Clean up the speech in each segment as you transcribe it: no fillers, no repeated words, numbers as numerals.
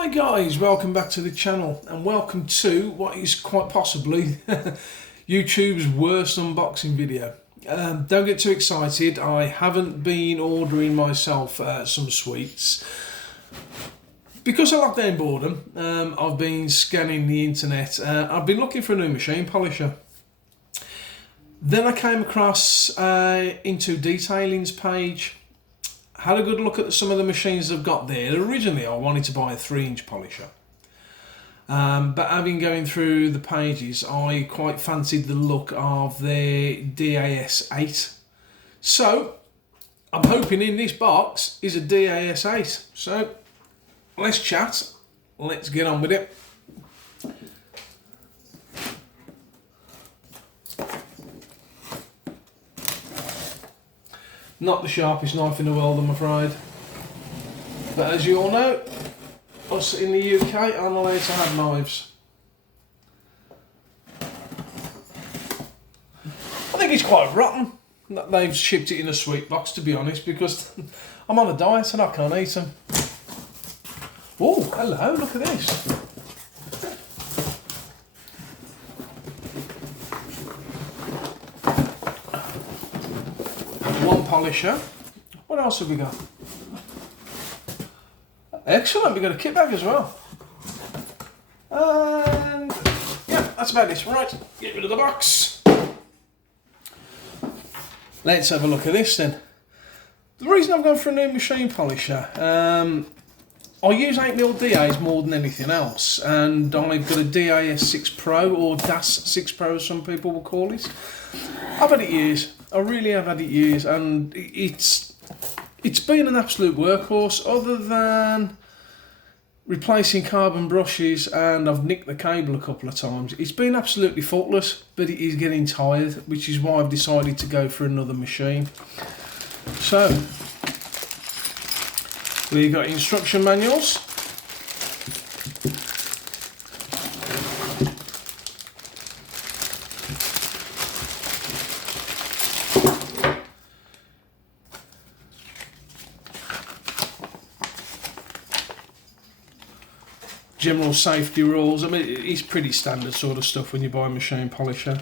Hi guys, welcome back to the channel and welcome to what is quite possibly YouTube's worst unboxing video. Don't get too excited, I haven't been ordering myself some sweets. Because of lockdown boredom, I've been scanning the internet. I've been looking for a new machine polisher. Then I came across In2detailing's page. Had a good look at some of the machines they've got there. Originally I wanted to buy a 3-inch polisher. But having going through the pages, I quite fancied the look of their DAS8. So I'm hoping in this box is a DAS8. So let's chat, let's get on with it. Not the sharpest knife in the world, I'm afraid. But as you all know, us in the UK aren't allowed to have knives. I think it's quite rotten that they've shipped it in a sweet box, to be honest, because I'm on a diet and I can't eat them. Oh, hello, look at this. One polisher. What else have we got? Excellent, we got a kit bag as well. And yeah, that's about it. Right, get rid of the box. Let's have a look at this then. The reason I've gone for a new machine polisher, I use 8mm DAs more than anything else, and I've got a DAS6 Pro, or DAS6 Pro as some people will call it. I've had it years. I really have had it years, and it's been an absolute workhorse. Other than replacing carbon brushes, and I've nicked the cable a couple of times, it's been absolutely faultless, but it is getting tired, which is why I've decided to go for another machine. So we've got instruction manuals. General safety rules. I mean, it's pretty standard sort of stuff when you buy a machine polisher.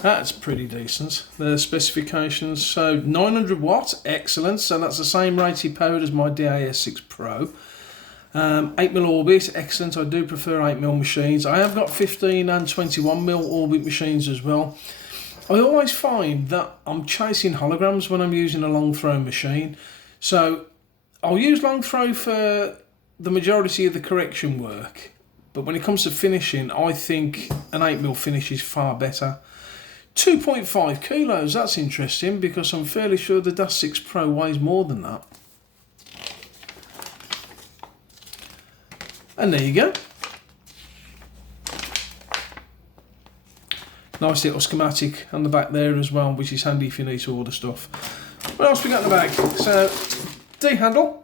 That's pretty decent. The specifications, so 900 watts, excellent. So that's the same rated power as my DAS6 Pro. 8mm orbit, excellent. I do prefer 8mm machines. I have got 15 and 21mm orbit machines as well. I always find that I'm chasing holograms when I'm using a long throw machine. So I'll use long throw for the majority of the correction work, but when it comes to finishing, I think an 8mm finish is far better. 2.5 kilos, that's interesting, because I'm fairly sure the DAS6 Pro weighs more than that. And there you go. Nice little schematic on the back there as well, which is handy if you need to order stuff. What else we got in the bag? So, D-handle.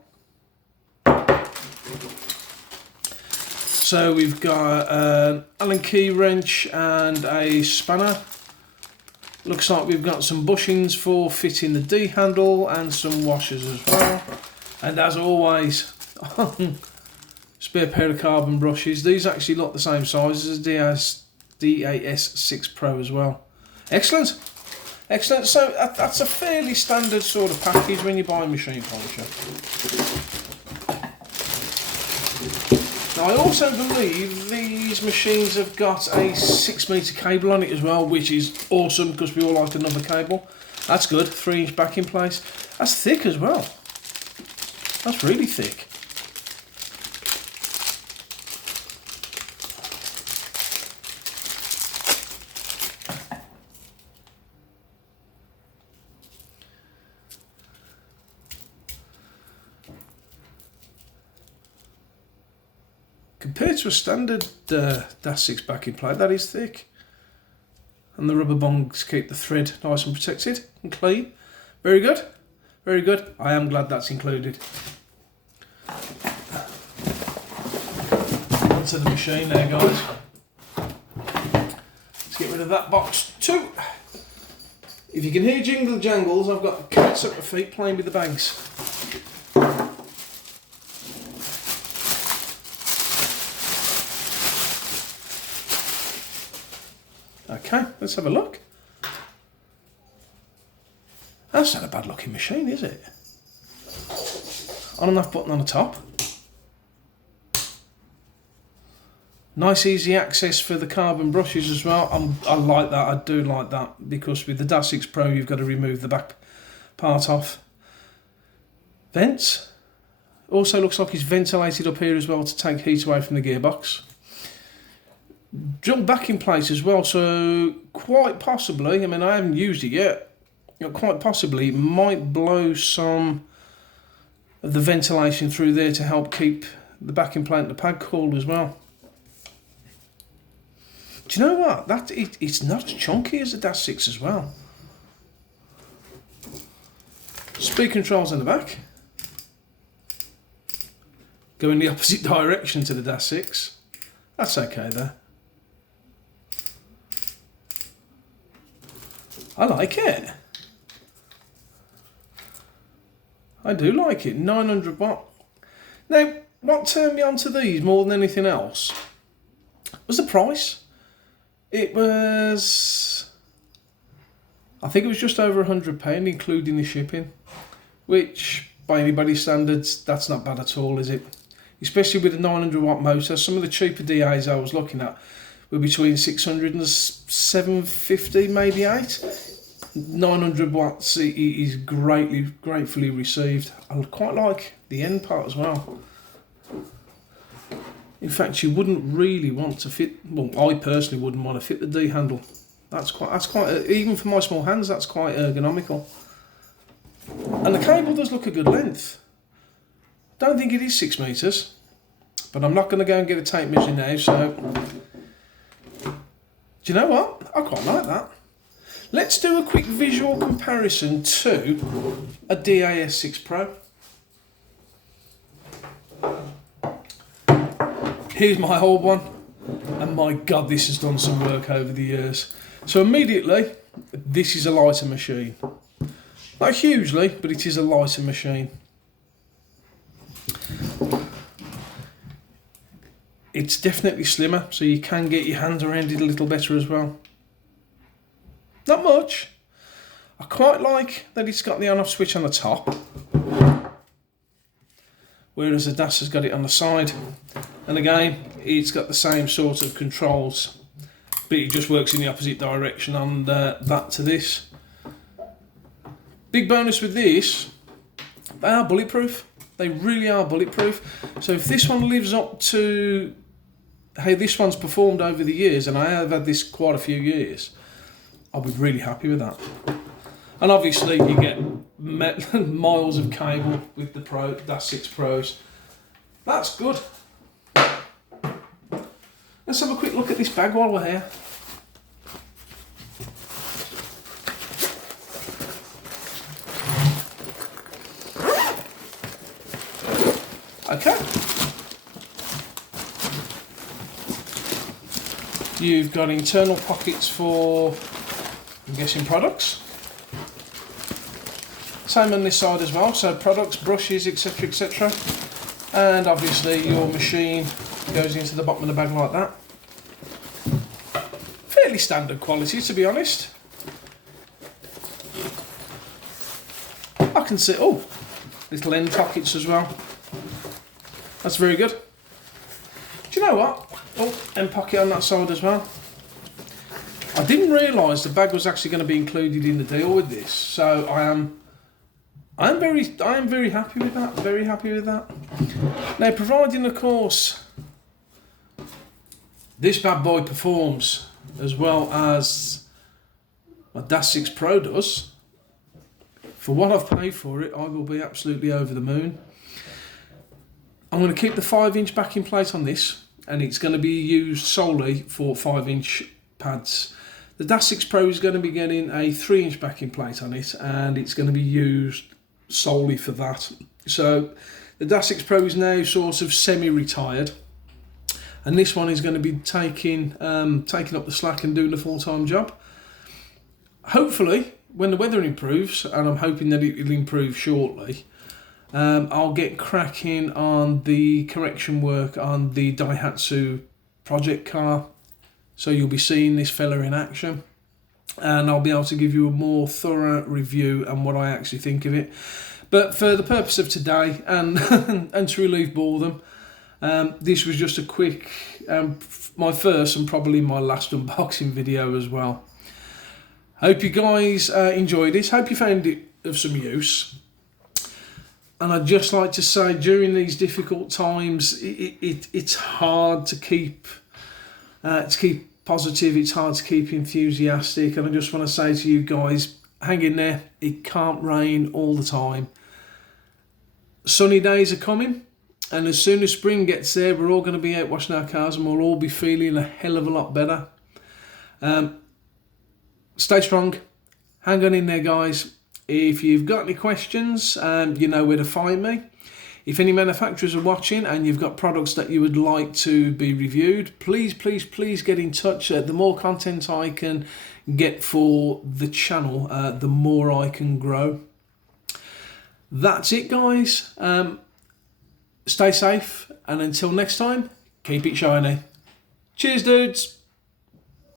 So we've got an Allen key wrench and a spanner. Looks like we've got some bushings for fitting the D-handle and some washers as well. And as always, spare pair of carbon brushes. These actually look the same size as DAS6 Pro as well. Excellent. Excellent. So that's a fairly standard sort of package when you buy a machine polisher. Now I also believe these machines have got a 6-metre cable on it as well, which is awesome because we all like another cable. That's good. 3-inch back in place. That's thick as well. That's really thick. Compared to a standard DAS6 backing plate, that is thick. And the rubber bonds keep the thread nice and protected and clean. Very good, very good. I am glad that's included. Onto the machine there, guys. Let's get rid of that box too. If you can hear jingle jangles, I've got cats at my feet playing with the bags. Okay, let's have a look. That's not a bad looking machine, is it? On and off button on the top. Nice easy access for the carbon brushes as well. I like that, I do like that, because with the DAS6 Pro you've got to remove the back part off. Vents. Also looks like it's ventilated up here as well to take heat away from the gearbox. Drill back in place as well, so quite possibly, I mean I haven't used it yet, quite possibly it might blow some of the ventilation through there to help keep the backing plate and the pad cooled as well. Do you know what? It's not as chunky as the DAS6 as well. Speed controls in the back. Go in the opposite direction to the DAS6. That's okay there. I like it. I do like it. 900 watt. Now, what turned me on to these more than anything else was the price. It was, I think it was just over £100, including the shipping, which by anybody's standards, that's not bad at all, is it? Especially with a 900 watt motor. Some of the cheaper DAs I was looking at were between 600 and 750, maybe 8. 900 watts is gratefully received. I quite like the end part as well. In fact, you wouldn't really want to fit, well, I personally wouldn't want to fit the D handle. That's quite, even for my small hands, that's quite ergonomical. And the cable does look a good length. Don't think it is 6 metres, but I'm not going to go and get a tape measure now, so do you know what? I quite like that. Let's do a quick visual comparison to a DAS6 Pro. Here's my old one, and my God, this has done some work over the years. So immediately, this is a lighter machine. Not hugely, but it is a lighter machine. It's definitely slimmer, so you can get your hands around it a little better as well. Not much. I quite like that it's got the on-off switch on the top, whereas the DAS has got it on the side. And again, it's got the same sort of controls, but it just works in the opposite direction on that to this. Big bonus with this, they are bulletproof. They really are bulletproof. So if this one lives up to how this one's performed over the years, and I have had this quite a few years, I'll be really happy with that. And obviously you get miles of cable with the DAS6 Pros. That's good. Let's have a quick look at this bag while we're here. Okay. You've got internal pockets for, I'm guessing, products. Same on this side as well, so products, brushes, etc, etc. And obviously your machine goes into the bottom of the bag like that. Fairly standard quality, to be honest. I can see, oh, little end pockets as well. That's very good. Do you know what? Oh, end pocket on that side as well. I didn't realise the bag was actually going to be included in the deal with this, so I am very happy with that. Very happy with that. Now, providing, of course, this bad boy performs as well as my DAS6 Pro does, for what I've paid for it, I will be absolutely over the moon. I'm going to keep the 5-inch backing plate on this, and it's going to be used solely for 5-inch pads. The DAS6 Pro is going to be getting a 3-inch backing plate on it, and it's going to be used solely for that. So the DAS6 Pro is now sort of semi-retired, and this one is going to be taking up the slack and doing a full-time job. Hopefully, when the weather improves, and I'm hoping that it will improve shortly, I'll get cracking on the correction work on the Daihatsu project car. So you'll be seeing this fella in action, and I'll be able to give you a more thorough review and what I actually think of it. But for the purpose of today and and to relieve boredom, this was just a quick, my first and probably my last unboxing video as well. Hope you guys enjoyed this. Hope you found it of some use. And I'd just like to say, during these difficult times, it's hard to keep positive. It's hard to keep enthusiastic. And I just want to say to you guys, hang in there. It can't rain all the time. Sunny days are coming. And as soon as spring gets there, we're all going to be out washing our cars and we'll all be feeling a hell of a lot better. Stay strong. Hang on in there, guys. If you've got any questions, you know where to find me. If any manufacturers are watching and you've got products that you would like to be reviewed, please get in touch. The more content I can get for the channel, the more I can grow. That's it, guys. Stay safe, and until next time, keep it shiny. Cheers, dudes.